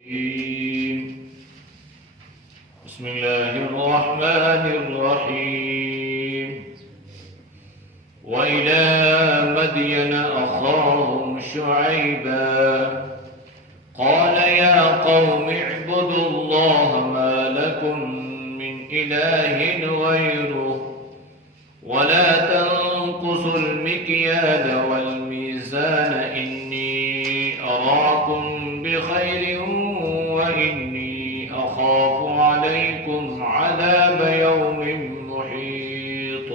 بسم الله الرحمن الرحيم وإلى مدين أخاهم شعيبا قال يا قوم اعبدوا الله ما لكم من إله غيره ولا تنقصوا المكيال والميزان إني أراكم بخير وإني أخاف عليكم عذاب يوم محيط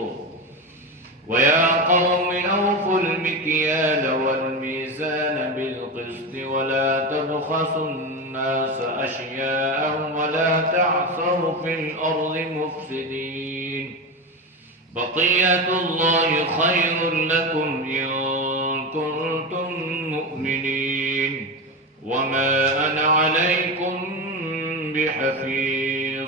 ويا قوم أوفوا المكيال والميزان بالقسط ولا تبخسوا الناس أشياءهم ولا تعثروا في الأرض مفسدين بقية الله خير لكم إن كنتم مؤمنين وما أنا عليكم بحفيظ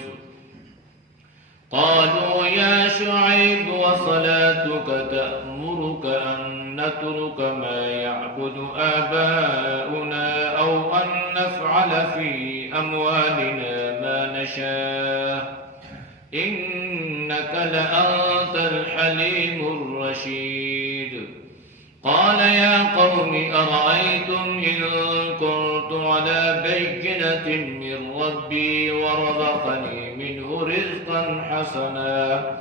قالوا يا شعيب وصلاتك تأمرك أن نترك ما يعبد آباؤنا أو أن نفعل في أموالنا ما نشاء إنك لأنت الحليم الرشيد قال يا قوم أرأيتم إن كنت على بينة من ربي ورزقني منه رزقا حسنا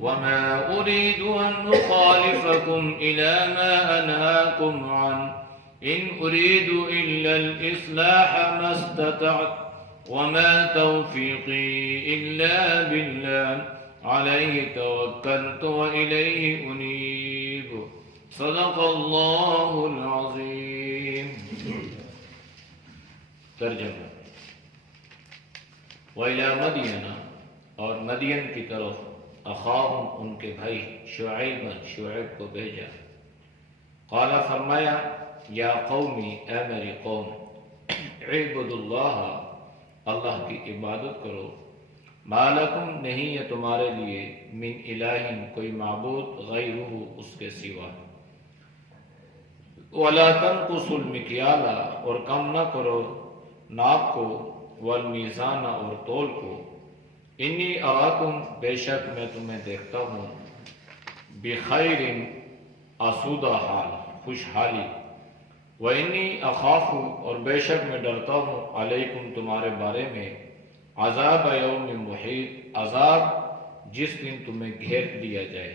وما أريد أن أخالفكم إلى ما أنهاكم عنه إن أريد إلا الإصلاح ما استطعت وما توفيقي إلا بالله عليه توكلت وإليه أنيب صدق اللہ العظیم۔ ترجمہ وَإِلَى مَدْيَنَ اور مدین کی طرف اخاہم ان کے بھائی شعیب کو بھیجا۔ قال فرمایا یا قومی اے میری قوم اعبدوا اللہ اللہ کی عبادت کرو ما لکم نہیں ہے تمہارے لیے من الہ کوئی معبود غیرہ اس کے سوا وَلَا تَنْقُصُوا الْمِكْيَالَ اور کم نہ کرو ناپ کو والمیزان اور تول کو انی اراکم بے شک میں تمہیں دیکھتا ہوں بخیر آسودہ حال خوشحالی وَإِنِّي أَخَافُ اور بے شک میں ڈرتا ہوں علیکم تمہارے بارے میں عذاب یوم محیط عذاب جس دن تمہیں گھیر لیا جائے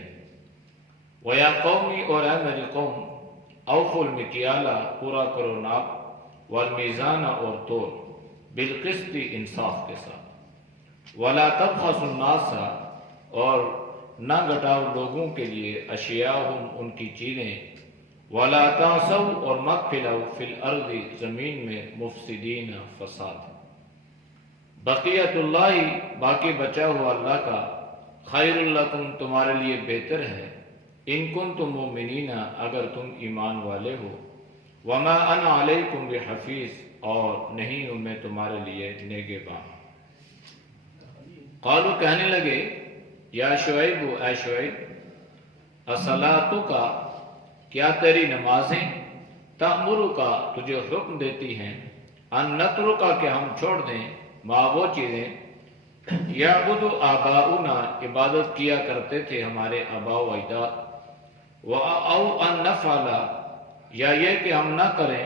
وَيَا قَوْمِ اور اے میری قوم اوفوا المکیال پورا کرو ناپ والمیزان اور تول بالقسط انصاف کے ساتھ ولا تبخسوا الناس اور نہ گھٹاؤ لوگوں کے لیے اشیاءہم ان کی چیزیں ولا تعثوا اور مت پھیلاؤ فی الارض زمین میں مفسدین فساد بقیت اللہ باقی بچا ہوا اللہ کا خیر لکم تمہارے لیے بہتر ہے ان کنتم مؤمنین اگر تم ایمان والے ہو وما انا علیکم بحفیظ اور نہیں ہوں میں تمہارے لیے نگہباں قالوا کہنے لگے یا شعیب اے شعیب اصلاتک کیا تیری نمازیں تأمرک تجھے حکم دیتی ہیں ان نترک کہ ہم چھوڑ دیں ما وہ چیزیں یعبد آباؤنا عبادت کیا کرتے تھے ہمارے آباء و اجداد او ان نفعل یا یہ کہ ہم نہ کریں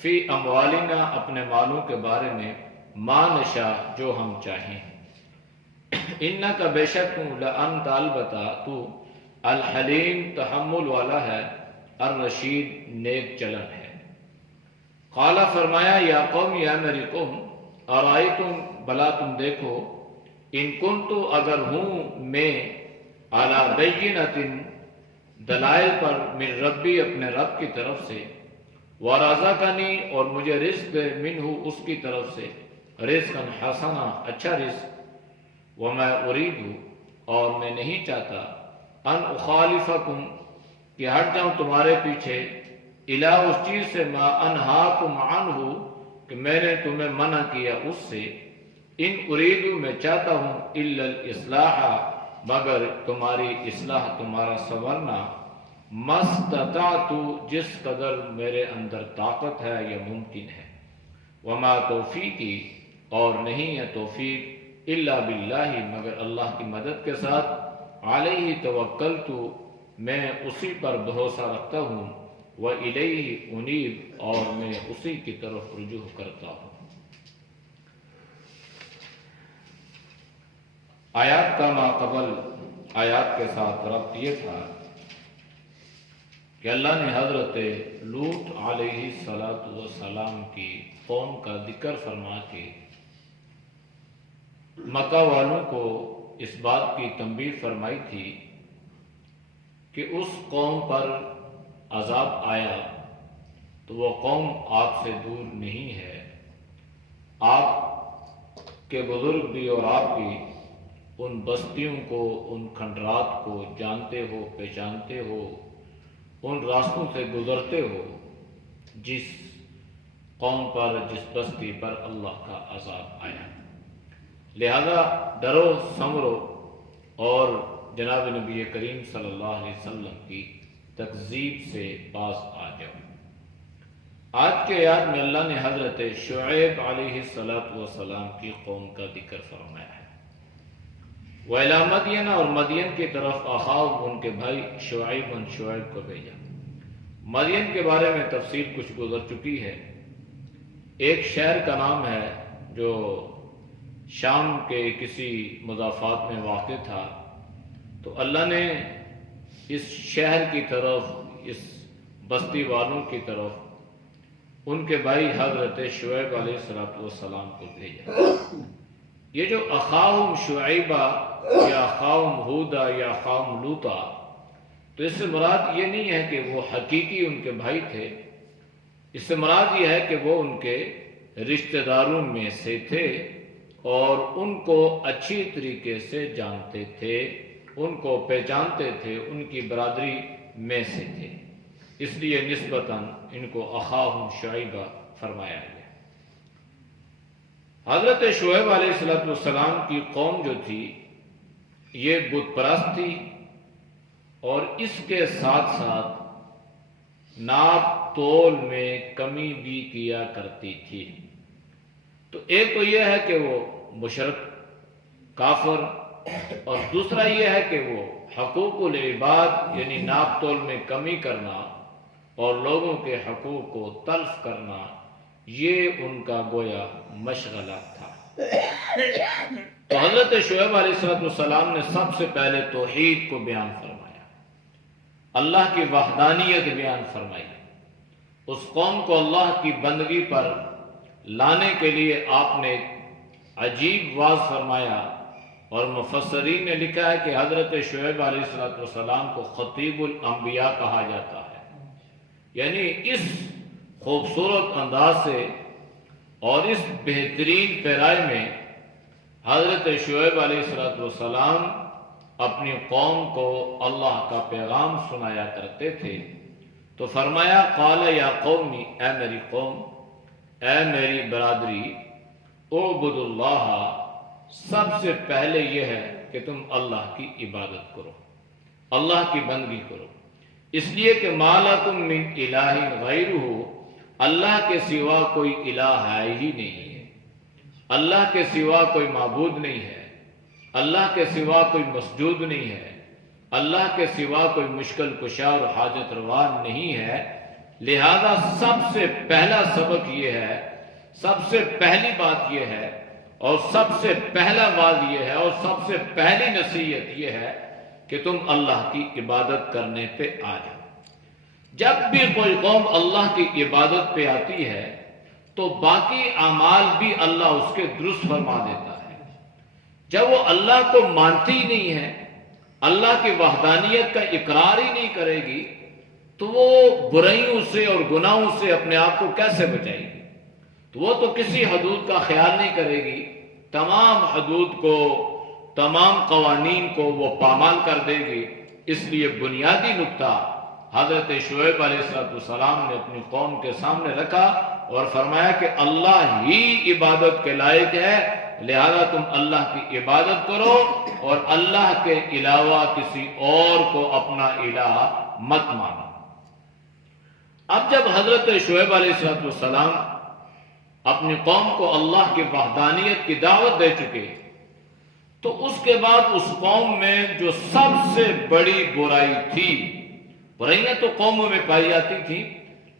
فی اموالنا اپنے مالوں کے بارے میں ما نشاء جو ہم چاہیں انک بے شک لانت البتہ تو الحلیم تحمل والا ہے الرشید نیک چلن ہے قال فرمایا یا قوم یا میری قوم ارائیتم بلا تم دیکھو ان کنتو اگر ہوں میں علی بینۃ دلائل پر من ربی اپنے رب کی طرف سے ورزقنی اور مجھے رزق دے منہ اس کی طرف سے رزقا حسنا اچھا رزق وما ارید اور میں نہیں چاہتا ان اخالفکم کہ ہٹ جاؤں تمہارے پیچھے الہ اس چیز سے ما انہاکم عنہ کہ میں نے تمہیں منع کیا اس سے ان اریدو میں چاہتا ہوں الا الاصلاح مگر تمہاری اصلاح تمہارا سنورنا مستطاعت جس قدر میرے اندر طاقت ہے یا ممکن ہے وما توفیقی اور نہیں ہے توفیق الا باللہ مگر اللہ کی مدد کے ساتھ، علیہ توکلت میں اسی پر بھروسہ رکھتا ہوں، وإلیہ انیب اور میں اسی کی طرف رجوع کرتا ہوں۔ آیات کا ما قبل آیات کے ساتھ ربط یہ تھا کہ اللہ نے حضرت لوط علیہ السلام کی قوم کا ذکر فرما کے مکہ والوں کو اس بات کی تنبیہ فرمائی تھی کہ اس قوم پر عذاب آیا تو وہ قوم آپ سے دور نہیں ہے، آپ کے بزرگ بھی اور آپ بھی ان بستیوں کو، ان کھنڈرات کو جانتے ہو، پہچانتے ہو، ان راستوں سے گزرتے ہو جس قوم پر، جس بستی پر اللہ کا عذاب آیا، لہذا ڈرو سنورو اور جناب نبی کریم صلی اللہ علیہ وسلم کی تکذیب سے باز آ جاؤ۔ آج کے آیات میں اللہ نے حضرت شعیب علیہ السلام کی قوم کا ذکر فرمایا ہے۔ وَإِلَىٰ مَدْيَنَ اور مدین کی طرف اخاؤ ان کے بھائی شعیب کو بھیجا۔ مدین کے بارے میں تفصیل کچھ گزر چکی ہے۔ ایک شہر کا نام ہے جو شام کے کسی مضافات میں واقع تھا، تو اللہ نے اس شہر کی طرف، اس بستی والوں کی طرف ان کے بھائی حضرت شعیب علیہ السلام کو بھیجا۔ یہ جو اخاہم شعیبہ یا اخاہم ہودا یا اخاہم لوطا، تو اس سے مراد یہ نہیں ہے کہ وہ حقیقی ان کے بھائی تھے، اس سے مراد یہ ہے کہ وہ ان کے رشتہ داروں میں سے تھے اور ان کو اچھی طریقے سے جانتے تھے، ان کو پہچانتے تھے، ان کی برادری میں سے تھے، اس لیے نسبتاً ان کو اخاہم شعیبہ فرمایا گیا۔ حضرت شعیب علیہ السلام کی قوم جو تھی یہ بت پرست تھی اور اس کے ساتھ ساتھ ناپ تول میں کمی بھی کیا کرتی تھی۔ تو ایک تو یہ ہے کہ وہ مشرک کافر، اور دوسرا یہ ہے کہ وہ حقوق العباد یعنی ناپ تول میں کمی کرنا اور لوگوں کے حقوق کو تلف کرنا، یہ ان کا گویا مشغلہ تھا۔ تو حضرت شعیب علیہ السلام نے سب سے پہلے توحید کو بیان فرمایا، اللہ کی وحدانیت بیان فرمائی، اس قوم کو اللہ کی بندگی پر لانے کے لیے آپ نے عجیب واضح فرمایا، اور مفسرین نے لکھا ہے کہ حضرت شعیب علیہ السلام کو خطیب الانبیاء کہا جاتا ہے، یعنی اس خوبصورت انداز سے اور اس بہترین پیرائی میں حضرت شعیب علیہ السلام اپنی قوم کو اللہ کا پیغام سنایا کرتے تھے۔ تو فرمایا قال یا قومی، اے میری قوم، اے میری برادری، اعبدوا اللہ، سب سے پہلے یہ ہے کہ تم اللہ کی عبادت کرو، اللہ کی بندگی کرو، اس لیے کہ ما لکم من الہ غیرہ، اللہ کے سوا کوئی الہ ہے ہی نہیں ہے، اللہ کے سوا کوئی معبود نہیں ہے، اللہ کے سوا کوئی مسجود نہیں ہے، اللہ کے سوا کوئی مشکل کشا اور حاجت روا نہیں ہے۔ لہذا سب سے پہلا سبق یہ ہے، سب سے پہلی بات یہ ہے، اور سب سے پہلا واز یہ ہے، اور سب سے پہلی نصیحت یہ ہے کہ تم اللہ کی عبادت کرنے پہ آ جاؤ۔ جب بھی کوئی قوم اللہ کی عبادت پہ آتی ہے تو باقی اعمال بھی اللہ اس کے درست فرما دیتا ہے۔ جب وہ اللہ کو مانتی ہی نہیں ہے، اللہ کی وحدانیت کا اقرار ہی نہیں کرے گی، تو وہ برائیوں سے اور گناہوں سے اپنے آپ کو کیسے بچائے گی؟ تو وہ تو کسی حدود کا خیال نہیں کرے گی، تمام حدود کو، تمام قوانین کو وہ پامال کر دے گی۔ اس لیے بنیادی نقطہ حضرت شعیب علیہ السلام نے اپنی قوم کے سامنے رکھا اور فرمایا کہ اللہ ہی عبادت کے لائق ہے، لہذا تم اللہ کی عبادت کرو اور اللہ کے علاوہ کسی اور کو اپنا الہ مت مانو۔ اب جب حضرت شعیب علیہ السلام اپنی قوم کو اللہ کی وحدانیت کی دعوت دے چکے، تو اس کے بعد اس قوم میں جو سب سے بڑی برائی تھی، برائیاں تو قوموں میں پائی جاتی تھی،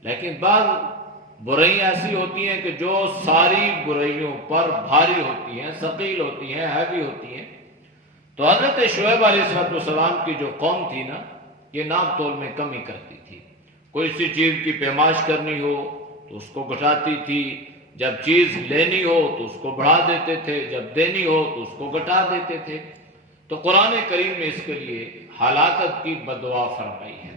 لیکن بعض برائیاں ایسی ہوتی ہیں کہ جو ساری برائیوں پر بھاری ہوتی ہیں، ثقیل ہوتی ہیں، ہیوی ہوتی ہیں۔ تو حضرت شعیب علیہ السلام کی جو قوم تھی نا، یہ ناپ تول میں کمی کرتی تھی۔ کوئی سی چیز کی پیمائش کرنی ہو تو اس کو گھٹاتی تھی، جب چیز لینی ہو تو اس کو بڑھا دیتے تھے، جب دینی ہو تو اس کو گھٹا دیتے تھے۔ تو قرآن کریم میں اس کے لیے ہلاکت کی بددعا فرمائی ہے،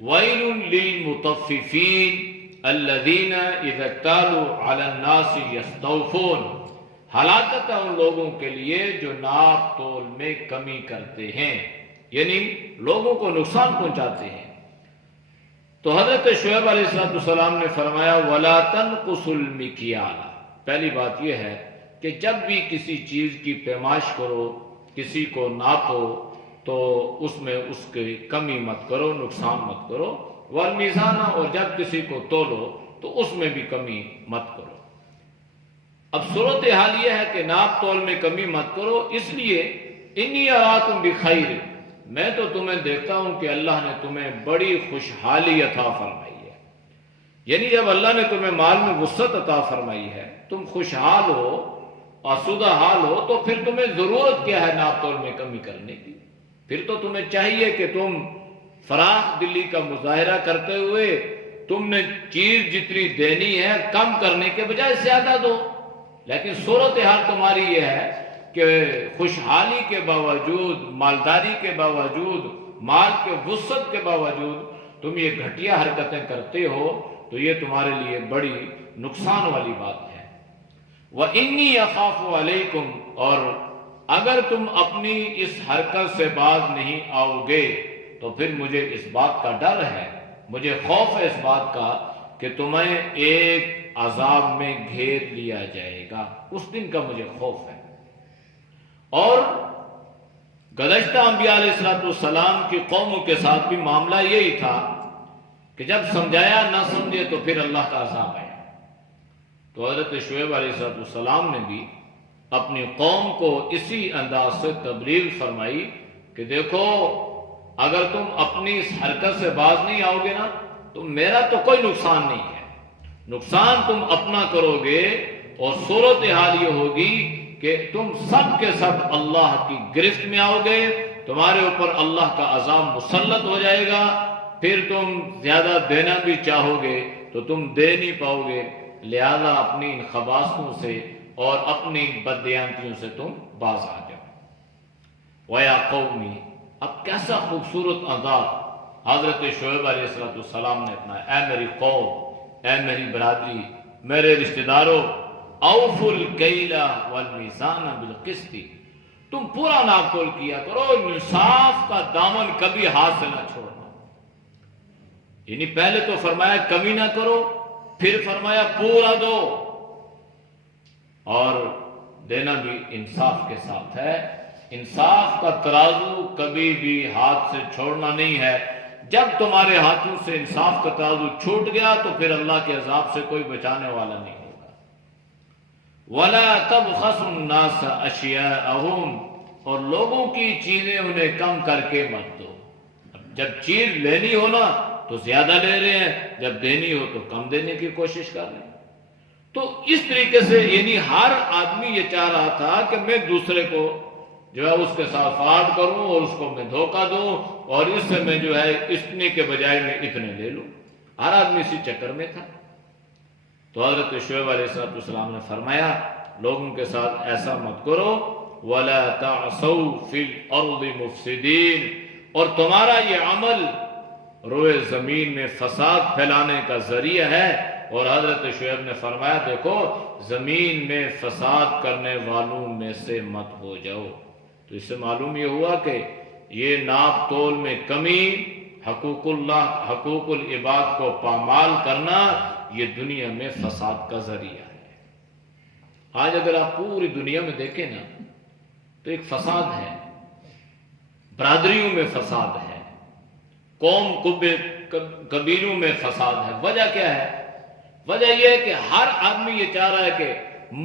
وَيْلٌ لِّلْمُطَفِّفِينَ الَّذِينَ إِذَا اكْتَالُوا عَلَى النَّاسِ يَسْتَوْفُونَ۔ ہلاکت ہے ان لوگوں کے لیے جو ناپ تول میں کمی کرتے ہیں، یعنی لوگوں کو نقصان پہنچاتے ہیں۔ تو حضرت شعیب علیہ السلام نے فرمایا وَلَا تَنْقُصُوا الْمِكْيَالَ۔ پہلی بات یہ ہے کہ جب بھی کسی چیز کی پیمائش کرو، کسی کو ناپو، تو اس میں اس کی کمی مت کرو، نقصان مت کرو۔ وَالْمِيزَانَ، اور جب کسی کو تولو تو اس میں بھی کمی مت کرو۔ اب صورتحال یہ ہے کہ ناپ تول میں کمی مت کرو، اس لیے انی اراکم بخیر، میں تو تمہیں دیکھتا ہوں کہ اللہ نے تمہیں بڑی خوشحالی عطا فرمائی ہے۔ یعنی جب اللہ نے تمہیں مال میں وسعت عطا فرمائی ہے، تم خوشحال ہو، آسودہ حال ہو، تو پھر تمہیں ضرورت کیا ہے ناپ تول میں کمی کرنے کی؟ پھر تو تمہیں چاہیے کہ تم فراخ دلی کا مظاہرہ کرتے ہوئے تم نے چیز جتنی دینی ہے کم کرنے کے بجائے زیادہ دو۔ لیکن صورتحال تمہاری یہ ہے کہ خوشحالی کے باوجود، مالداری کے باوجود، مال کے وسعت کے باوجود تم یہ گھٹیا حرکتیں کرتے ہو، تو یہ تمہارے لیے بڑی نقصان والی بات ہے۔ وَإِنِّي أَخَافُ عَلَيْكُمْ، اور اگر تم اپنی اس حرکت سے باز نہیں آؤ گے تو پھر مجھے اس بات کا ڈر ہے، مجھے خوف ہے اس بات کا کہ تمہیں ایک عذاب میں گھیر لیا جائے گا، اس دن کا مجھے خوف ہے۔ اور گزشتہ انبیاء علیہ السلام کی قوموں کے ساتھ بھی معاملہ یہی تھا کہ جب سمجھایا نہ سمجھے تو پھر اللہ کا عذاب آیا۔ تو حضرت شعیب علیہ السلام نے بھی اپنی قوم کو اسی انداز سے تبلیغ فرمائی کہ دیکھو، اگر تم اپنی اس حرکت سے باز نہیں آؤ گے نا تو میرا تو کوئی نقصان نہیں ہے، نقصان تم اپنا کرو گے، اور صورتحال یہ ہوگی کہ تم سب کے سب اللہ کی گرفت میں آؤ گے، تمہارے اوپر اللہ کا عذاب مسلط ہو جائے گا، پھر تم زیادہ دینا بھی چاہو گے تو تم دے نہیں پاؤ گے، لہذا اپنی ان خباثتوں سے اور اپنی بددیانتیوں سے تم باز آ جاؤ۔ وَيَا قَوْمِ، اب کیسا خوبصورت انداز حضرت شعیب علیہ السلام نے اپنا، اے میری قوم، اے میری برادری، میرے رشتہ داروں، اوفوا الکیل والمیزان بالقسط، تم پورا ناپ تول کیا کرو، انصاف کا دامن کبھی ہاتھ سے نہ چھوڑنا۔ یعنی پہلے تو فرمایا کمی نہ کرو، پھر فرمایا پورا دو، اور دینا بھی انصاف کے ساتھ ہے۔ انصاف کا ترازو کبھی بھی ہاتھ سے چھوڑنا نہیں ہے، جب تمہارے ہاتھوں سے انصاف کا ترازو چھوٹ گیا تو پھر اللہ کے عذاب سے کوئی بچانے والا نہیں ہوگا۔ وَلَا تَبْخَسُوا النَّاسَ أَشْيَاءَهُمْ، اور لوگوں کی چیزیں انہیں کم کر کے مت دو۔ جب چیز لینی ہو نا تو زیادہ لے رہے ہیں، جب دینی ہو تو کم دینے کی کوشش کر رہے ہیں۔ تو اس طریقے سے یعنی ہر آدمی یہ چاہ رہا تھا کہ میں دوسرے کو جو ہے اس کے ساتھ فراڈ کروں اور اس کو میں دھوکہ دوں، اور اس سے میں جو ہے اتنے کے بجائے میں اتنے لے لوں، ہر آدمی اسی چکر میں تھا۔ تو حضرت شعیب علیہ السلام نے فرمایا لوگوں کے ساتھ ایسا مت کرو، وَلَا تَعْصَوْا فِي الْأَرْضِ مُفْسِدِينَ، اور تمہارا یہ عمل روئے زمین میں فساد پھیلانے کا ذریعہ ہے۔ اور حضرت شعیب نے فرمایا دیکھو، زمین میں فساد کرنے والوں میں سے مت ہو جاؤ۔ تو اس سے معلوم یہ ہوا کہ یہ ناپ تول میں کمی، حقوق اللہ، حقوق العباد کو پامال کرنا، یہ دنیا میں فساد کا ذریعہ ہے۔ آج اگر آپ پوری دنیا میں دیکھیں نا تو ایک فساد ہے، برادریوں میں فساد ہے، قوم قبیلوں میں فساد ہے۔ وجہ کیا ہے؟ وجہ یہ ہے کہ ہر آدمی یہ چاہ رہا ہے کہ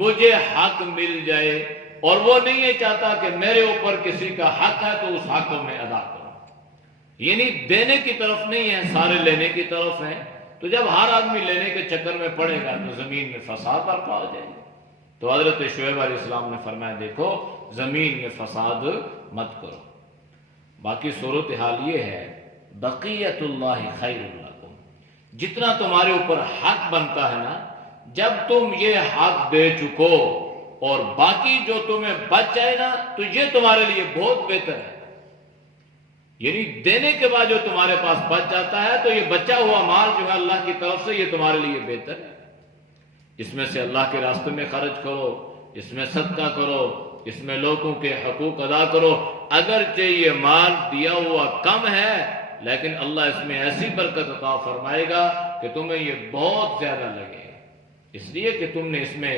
مجھے حق مل جائے، اور وہ نہیں یہ چاہتا کہ میرے اوپر کسی کا حق ہے تو اس حق کو میں ادا کروں۔ یعنی دینے کی طرف نہیں ہے، سارے لینے کی طرف ہیں۔ تو جب ہر آدمی لینے کے چکر میں پڑے گا تو زمین میں فساد برپا ہو جائے گا۔ تو حضرت شعیب علیہ السلام نے فرمایا دیکھو زمین میں فساد مت کرو۔ باقی صورتحال یہ ہے بقیت اللہ خیر لکم، جتنا تمہارے اوپر حق بنتا ہے نا، جب تم یہ حق دے چکو اور باقی جو تمہیں بچ جائے نا تو یہ تمہارے لیے بہت بہتر ہے۔ یعنی دینے کے بعد جو تمہارے پاس بچ جاتا ہے تو یہ بچا ہوا مال جو ہے اللہ کی طرف سے یہ تمہارے لیے بہتر ہے۔ اس میں سے اللہ کے راستے میں خرچ کرو، اس میں صدقہ کرو، اس میں لوگوں کے حقوق ادا کرو۔ اگرچہ یہ مال دیا ہوا کم ہے لیکن اللہ اس میں ایسی برکت عطا فرمائے گا کہ تمہیں یہ بہت زیادہ لگے گا، اس لیے کہ تم نے اس میں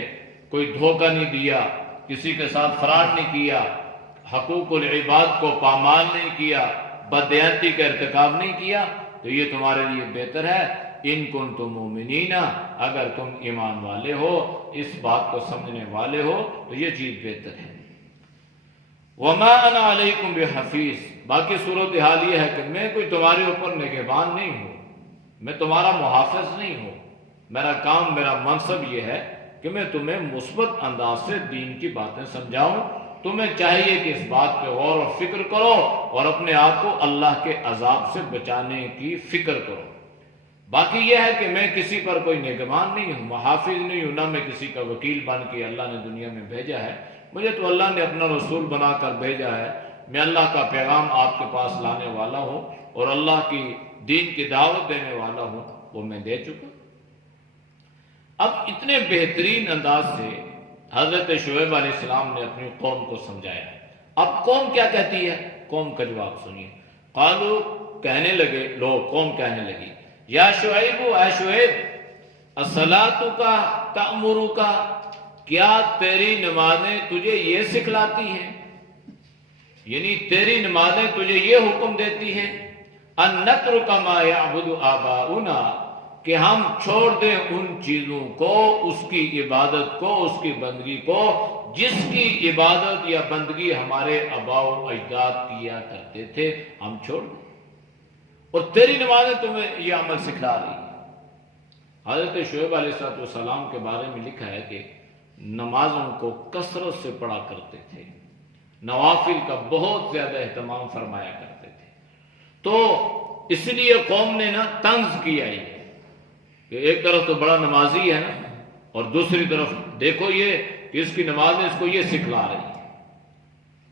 کوئی دھوکہ نہیں دیا، کسی کے ساتھ فراڈ نہیں کیا، حقوق العباد کو پامال نہیں کیا، بددیانتی کا ارتکاب نہیں کیا، تو یہ تمہارے لیے بہتر ہے۔ ان کنتم مومنین، اگر تم ایمان والے ہو، اس بات کو سمجھنے والے ہو تو یہ چیز بہتر ہے۔ وما انا علیکم بحفیظ، باقی صورتحال یہ ہے کہ میں کوئی تمہارے اوپر نگہبان نہیں ہوں، میں تمہارا محافظ نہیں ہوں۔ میرا کام، میرا منصب یہ ہے کہ میں تمہیں مثبت انداز سے دین کی باتیں سمجھاؤں۔ تمہیں چاہیے کہ اس بات پہ غور و فکر کرو اور اپنے آپ کو اللہ کے عذاب سے بچانے کی فکر کرو۔ باقی یہ ہے کہ میں کسی پر کوئی نگہبان نہیں ہوں، محافظ نہیں ہوں، نہ میں کسی کا وکیل بن کے اللہ نے دنیا میں بھیجا ہے۔ مجھے تو اللہ نے اپنا رسول بنا کر بھیجا ہے، میں اللہ کا پیغام آپ کے پاس لانے والا ہوں اور اللہ کی دین کی دعوت دینے والا ہوں، وہ میں دے چکا۔ اب اتنے بہترین انداز سے حضرت شعیب علیہ السلام نے اپنی قوم کو سمجھایا۔ اب قوم کیا کہتی ہے، قوم کا جواب سنیے۔ قالو، کہنے لگے لوگ، قوم کہنے لگی، یا شعیب، اے شعیب، الصلاۃ کا تأمرک، کیا تیری نمازیں تجھے یہ سکھلاتی ہیں، یعنی تیری نمازیں تجھے یہ حکم دیتی ہیں، ان نترک ما یعبد آباؤنا، کہ ہم چھوڑ دیں ان چیزوں کو، اس کی عبادت کو، اس کی بندگی کو جس کی عبادت یا بندگی ہمارے آباء و اجداد کیا کرتے تھے، ہم چھوڑ دیں، اور تیری نمازیں تمہیں یہ عمل سکھلا رہی ہیں۔ حضرت شعیب علیہ السلام کے بارے میں لکھا ہے کہ نمازوں کو کثرت سے پڑھا کرتے تھے، نوافل کا بہت زیادہ اہتمام فرمایا کرتے تھے۔ تو اس لیے قوم نے نا طنز کیا یہ کہ ایک طرف تو بڑا نمازی ہے نا، اور دوسری طرف دیکھو یہ کہ اس کی نماز اس کو یہ سکھلا رہی ہے۔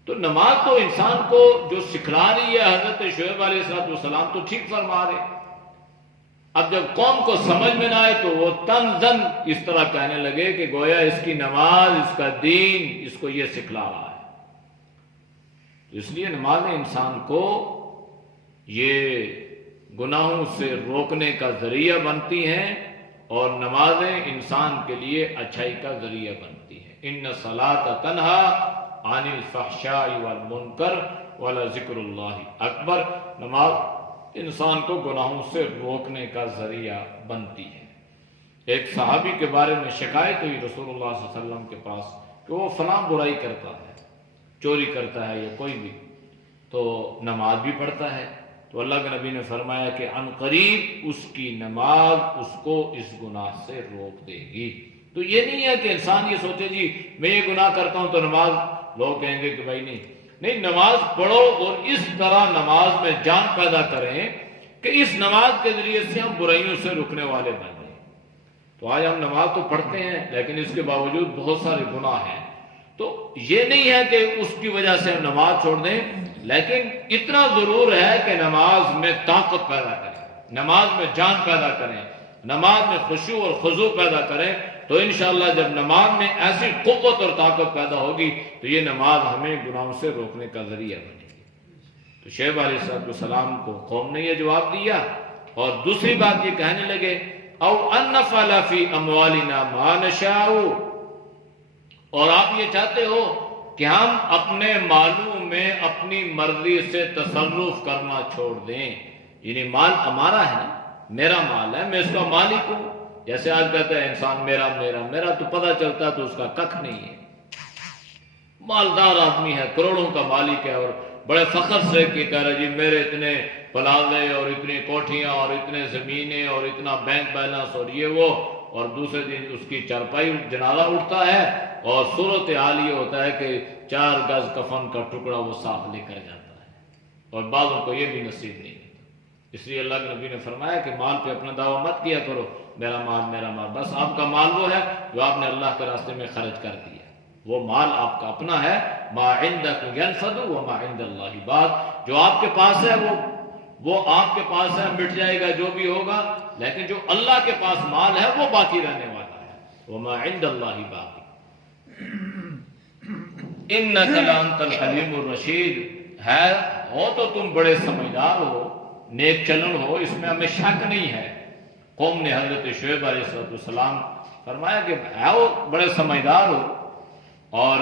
تو نماز تو انسان کو جو سکھلا رہی ہے حضرت شعیب علیہ السلام تو ٹھیک فرما رہے، اب جب قوم کو سمجھ میں نہ آئے تو وہ طنزاً اس طرح کہنے لگے کہ گویا اس کی نماز، اس کا دین اس کو یہ سکھلا رہا ہے۔ اس لیے نمازیں انسان کو یہ گناہوں سے روکنے کا ذریعہ بنتی ہیں، اور نمازیں انسان کے لیے اچھائی کا ذریعہ بنتی ہیں۔ ان الصلاۃ تنہی عن الفحشاء والمنکر ولذکر اللہ اکبر، نماز انسان کو گناہوں سے روکنے کا ذریعہ بنتی ہے۔ ایک صحابی کے بارے میں شکایت ہوئی رسول اللہ صلی اللہ علیہ وسلم کے پاس کہ وہ فلاں برائی کرتا ہے، چوری کرتا ہے یا کوئی بھی، تو نماز بھی پڑھتا ہے۔ تو اللہ کے نبی نے فرمایا کہ عن قریب اس کی نماز اس کو اس گناہ سے روک دے گی۔ تو یہ نہیں ہے کہ انسان یہ سوچے جی میں یہ گناہ کرتا ہوں تو نماز، لوگ کہیں گے کہ بھائی نہیں، نماز پڑھو اور اس طرح نماز میں جان پیدا کریں کہ اس نماز کے ذریعے سے ہم برائیوں سے رکنے والے بن جائیں۔ تو آج ہم نماز تو پڑھتے ہیں لیکن اس کے باوجود بہت سارے گناہ ہیں۔ تو یہ نہیں ہے کہ اس کی وجہ سے ہم نماز چھوڑ دیں، لیکن اتنا ضرور ہے کہ نماز میں طاقت پیدا کریں، نماز میں جان پیدا کریں، نماز میں خشوع اور خضوع پیدا کریں، تو انشاءاللہ جب نماز میں ایسی قوت اور طاقت پیدا ہوگی تو یہ نماز ہمیں گناہوں سے روکنے کا ذریعہ بنے گی۔ تو شعیب علیہ السلام کو قوم نے یہ جواب دیا، اور دوسری بات یہ کہنے لگے او ان نفعل فی اموالنا ما نشاء، اور آپ یہ چاہتے ہو کہ ہم اپنے مالوں میں اپنی مرضی سے تصرف کرنا چھوڑ دیں، یعنی مال ہمارا ہے نا، میرا مال ہے، میں اس کا مالک ہوں، جیسے آج کہتا ہے انسان میرا میرا میرا، تو پتہ چلتا تو اس کا ککھ نہیں ہے۔ مالدار آدمی ہے، کروڑوں کا مالک ہے، اور بڑے فخر سے کہ کہہ رہا جی میرے اتنے پلازے اور اتنی کوٹھیاں اور اتنے زمینیں اور اتنا بینک بیلنس اور یہ وہ، اور دوسرے دن اس کی چارپائی جنازہ اٹھتا ہے اور صورتحال یہ ہوتا ہے کہ 4 گز کفن کا ٹکڑا وہ ساتھ لے کر جاتا ہے، اور بعضوں کو یہ بھی نصیب نہیں ہوتا۔ اس لیے اللہ کے نبی نے فرمایا کہ مال پہ اپنا دعویٰ مت کیا کرو میرا مال میرا مال، بس آپ کا مال وہ ہے جو آپ نے اللہ کے راستے میں خرچ کر دیا، وہ مال آپ کا اپنا ہے۔ ما عندکم ینفد وما عند اللہ بات، جو آپ کے پاس ہے وہ آپ کے پاس ہے، مٹ جائے گا جو بھی ہوگا، لیکن جو اللہ کے پاس مال ہے وہ باقی رہنے والا ہے۔ وما عند اللہ باقی۔ انک لانت الحلیم الرشید، ہے ہو تو تم بڑے سمجھدار ہو، نیک چلن ہو، اس میں ہمیں شک نہیں ہے۔ قوم نے حضرت شعیب علیہ السلام فرمایا کہ ہو بڑے سمجھدار ہو اور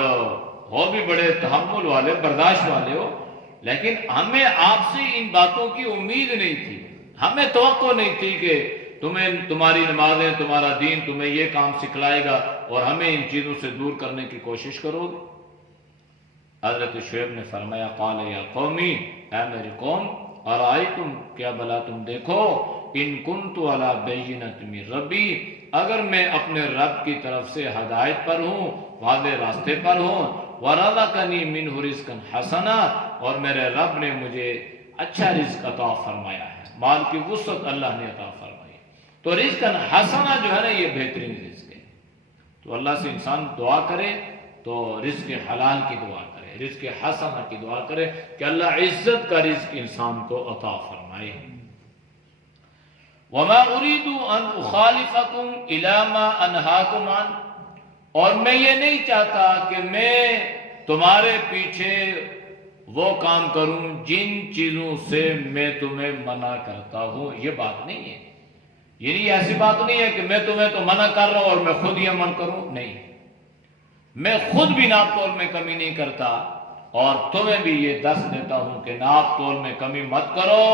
ہو بھی بڑے تحمل والے، برداشت والے ہو، لیکن ہمیں آپ سے ان باتوں کی امید نہیں تھی، ہمیں توقع نہیں تھی کہ تمہاری نمازیں، تمہارا دین تمہیں یہ کام سکھلائے گا اور ہمیں ان چیزوں سے دور کرنے کی کوشش کرو گے۔ حضرت شعیب نے فرمایا قال یا قومی، اے میری قوم، ارائیتم، کیا بلا تم دیکھو، ان کنت علی بینۃ من ربی، اگر میں اپنے رب کی طرف سے ہدایت پر ہوں، واضح راستے پر ہوں، ورزقنی منہ رزقا حسنا، اور میرے رب نے مجھے اچھا رزق عطا فرمایا ہے، مال کی وسعت اللہ نے عطا فرمائی، تو رزق حسنا جو ہے نا یہ بہترین رزق ہے۔ تو اللہ سے انسان دعا کرے تو رزق حلال کی دعا کرے، رزق حسنا کی دعا کرے کہ اللہ عزت کا رزق انسان کو عطا فرمائے۔ وما اريد ان اخالفكم الى ما انهاكم عنه، اور میں یہ نہیں چاہتا کہ میں تمہارے پیچھے وہ کام کروں جن چیزوں سے میں تمہیں منع کرتا ہوں، یہ بات نہیں ہے، یعنی ایسی بات نہیں ہے کہ میں تمہیں تو منع کر رہا ہوں اور میں خود یہ عمل کروں، نہیں، میں خود بھی ناپ تول میں کمی نہیں کرتا اور تمہیں بھی یہ دس دیتا ہوں کہ ناپ تول میں کمی مت کرو،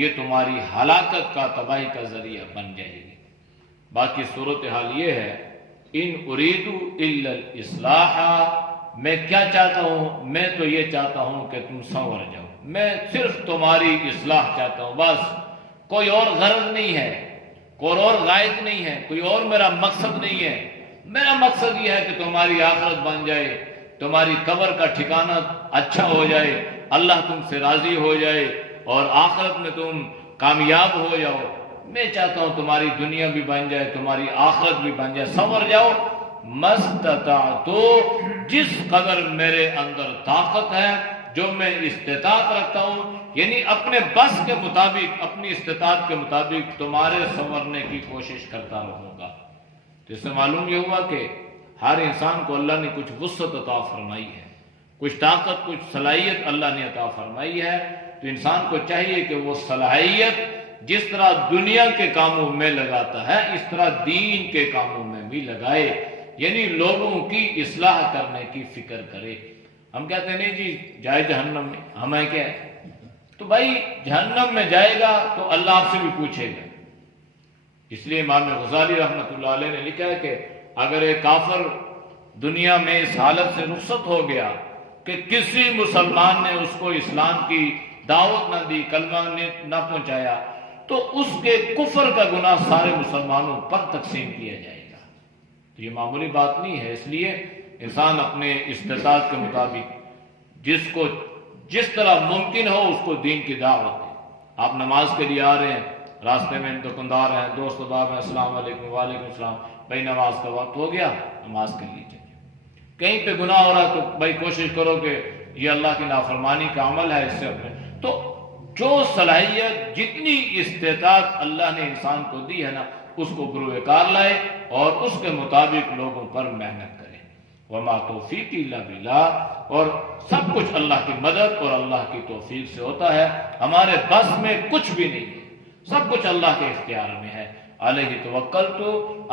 یہ تمہاری ہلاکت کا، تباہی کا ذریعہ بن جائے گی۔ باقی صورتحال یہ ہے، ان اريد الا الاصلاح، میں کیا چاہتا ہوں، میں تو یہ چاہتا ہوں کہ تم سنور جاؤ، میں صرف تمہاری اصلاح چاہتا ہوں، بس کوئی اور غرض نہیں ہے، کوئی اور غائب نہیں ہے، کوئی اور میرا مقصد نہیں ہے۔ میرا مقصد یہ ہے کہ تمہاری آخرت بن جائے، تمہاری قبر کا ٹھکانہ اچھا ہو جائے، اللہ تم سے راضی ہو جائے اور آخرت میں تم کامیاب ہو جاؤ۔ میں چاہتا ہوں تمہاری دنیا بھی بن جائے، تمہاری آخرت بھی بن جائے، سنور جاؤ۔ مستطاعت، جس قدر میرے اندر طاقت ہے، جو میں استطاعت رکھتا ہوں، یعنی اپنے بس کے مطابق، اپنی استطاعت کے مطابق تمہارے سنورنے کی کوشش کرتا رہوں گا۔ تو اس سے معلوم یہ ہوا کہ ہر انسان کو اللہ نے کچھ وسعت عطا فرمائی ہے، کچھ طاقت، کچھ صلاحیت اللہ نے عطا فرمائی ہے، تو انسان کو چاہیے کہ وہ صلاحیت جس طرح دنیا کے کاموں میں لگاتا ہے اس طرح دین کے کاموں میں بھی لگائے، یعنی لوگوں کی اصلاح کرنے کی فکر کرے۔ ہم کہتے ہیں نہیں جی جائے جہنم میں، ہمیں کیا ہے؟ تو بھائی جہنم میں جائے گا تو اللہ آپ سے بھی پوچھے گا۔ اس لیے امام غزالی رحمۃ اللہ علیہ نے لکھا ہے کہ اگر ایک کافر دنیا میں اس حالت سے رخصت ہو گیا کہ کسی مسلمان نے اس کو اسلام کی دعوت نہ دی، کلمہ نہ پہنچایا، تو اس کے کفر کا گناہ سارے مسلمانوں پر تقسیم کیا جائے گا۔ تو یہ معمولی بات نہیں ہے، اس لیے انسان اپنے استطاعت کے مطابق جس کو جس طرح ممکن ہو اس کو دین کی دعوت دے۔ آپ نماز کے لیے آ رہے ہیں، راستے میں دکاندار ہیں، دوست احباب ہیں، السلام علیکم، وعلیکم السلام، بھائی نماز کا وقت ہو گیا، نماز کے لیے چلیے۔ کہیں پہ گناہ ہو رہا تو بھائی کوشش کرو کہ یہ اللہ کی نافرمانی کا عمل ہے، اس سے اپنے تو جو صلاحیت، جتنی استطاعت اللہ نے انسان کو دی ہے نا، اس کو بروئے کار لائے اور اس کے مطابق لوگوں پر محنت کرے۔ وما توفیقی الا باللہ، اور سب کچھ اللہ کی مدد اور اللہ کی توفیق سے ہوتا ہے، ہمارے بس میں کچھ بھی نہیں ہے، سب کچھ اللہ کے اختیار میں ہے۔ علیہ توکلت،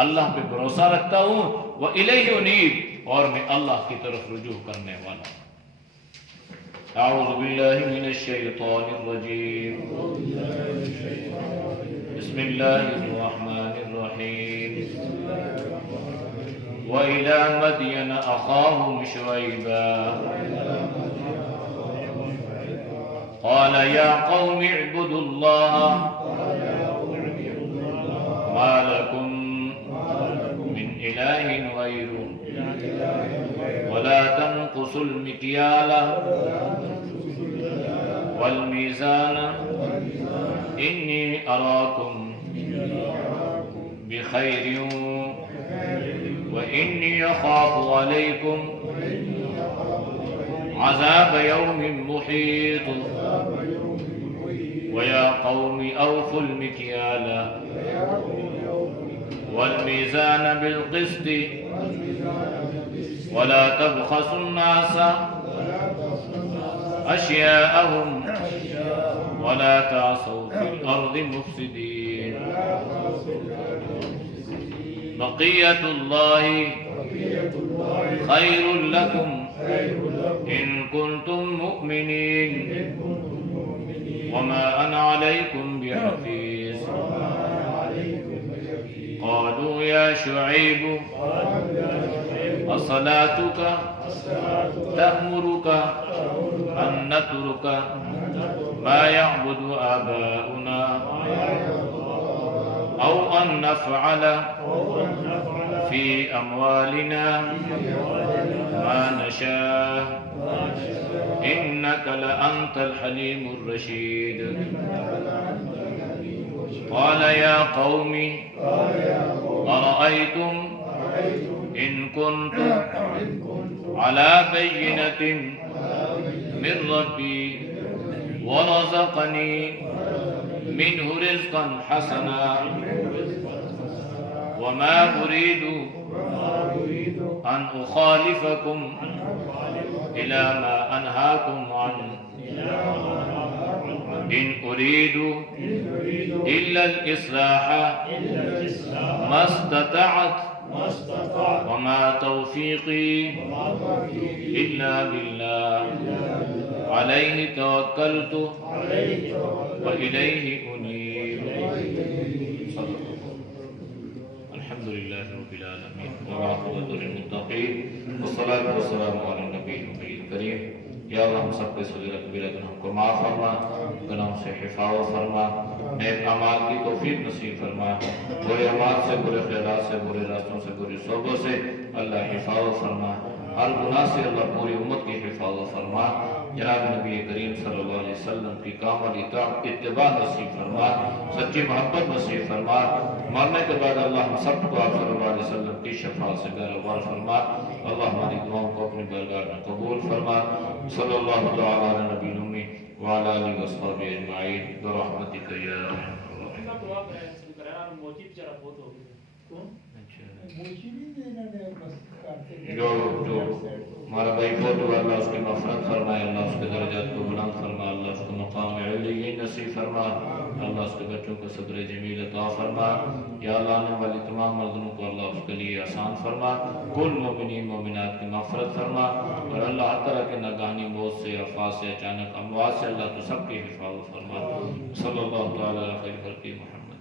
اللہ پہ بھروسہ رکھتا ہوں، وإلیہ انیب، اور میں اللہ کی طرف رجوع کرنے والا ہوں۔ اعوذ باللہ من الشیطان الرجیم، بسم الله الرحمن الرحيم وإلى مدين أخاهم شعيبا قال يا قوم اعبدوا الله ما لكم من إله غيره ولا تنقصوا المكيال والميزان إني أراكم بخير وإني أخاف عليكم عذاب يوم محيط ويا قوم أوفوا المكيال والميزان بالقسط ولا تبخسوا الناس أشياءهم ولا تعصوا في الأرض مفسدين بقية الله خير لكم إن كنتم مؤمنين وما أنا عليكم بحفيظ قالوا يا شعيب أصلاتك تأمرك أن نترك ما يعبد آباؤنا أو أن نفعل في أموالنا ما نشاء إنك لأنت الحليم الرشيد قال يا قوم أرأيتم إن كنت على بينة من ربي ورزقني منه رزقا حسنا وما أريد أن أخالفكم إلى ما أنهاكم عنه إن أريد إلا الإصلاح ما استطعت وما توفيقي إلا بالله عليه توكلت وإليه أنيب الحمد لله رب العالمين والعاقبة للمتقين والصلاة والسلام على النبي الكريم یا اللہ ہم سب کے صغیرہ کبیرہ گناہوں کو معاف فرما، گناہوں سے حفاظت فرما، نیک اعمال کی توفیق نصیب فرما، برے اعمال سے، برے خیالات سے، برے راستوں سے، بری صحبتوں سے اللہ حفاظت فرما، ہر گناہ سے اللہ پوری امت کی حفاظت فرما، جناب نبی کریم صلی اللہ علیہ وسلم کی کامل اطاعت اتباع نصیب فرما، سچی محبت نصیب فرما، مرنے کے بعد اللہ ہم سب کو آپ صلی اللہ علیہ وسلم کی شفاعت سے گہربار فرما، اللہ ہماری دعاؤں کو اپنی بارگاہ میں قبول فرما، صلی اللہ تعالی علی نبی الامی وعلی آلہ وصحبہ اجمعین برحمتک یا ارحم الراحمین۔ جو ہمارا بھائی فوت ہوا، اللہ اس کی مغفرت فرمائے، اللہ اس کے درجات کو بلند فرما، اللہ اس کو مقام علیین نصیب فرما، اللہ اس کے بچوں کو صبر جمیل عطا فرما، یا اللہ آنے والی تمام مردوں کو اللہ اس کے لیے آسان فرما، کل مومنین مومنات کی مغفرت فرما، اور اللہ ہر طرح کے ناگہانی موت سے، آفات سے، اچانک اموات سے اللہ تو سب کی حفاظت فرما، صلی اللہ تعالی علیہ خیر خلق محمد۔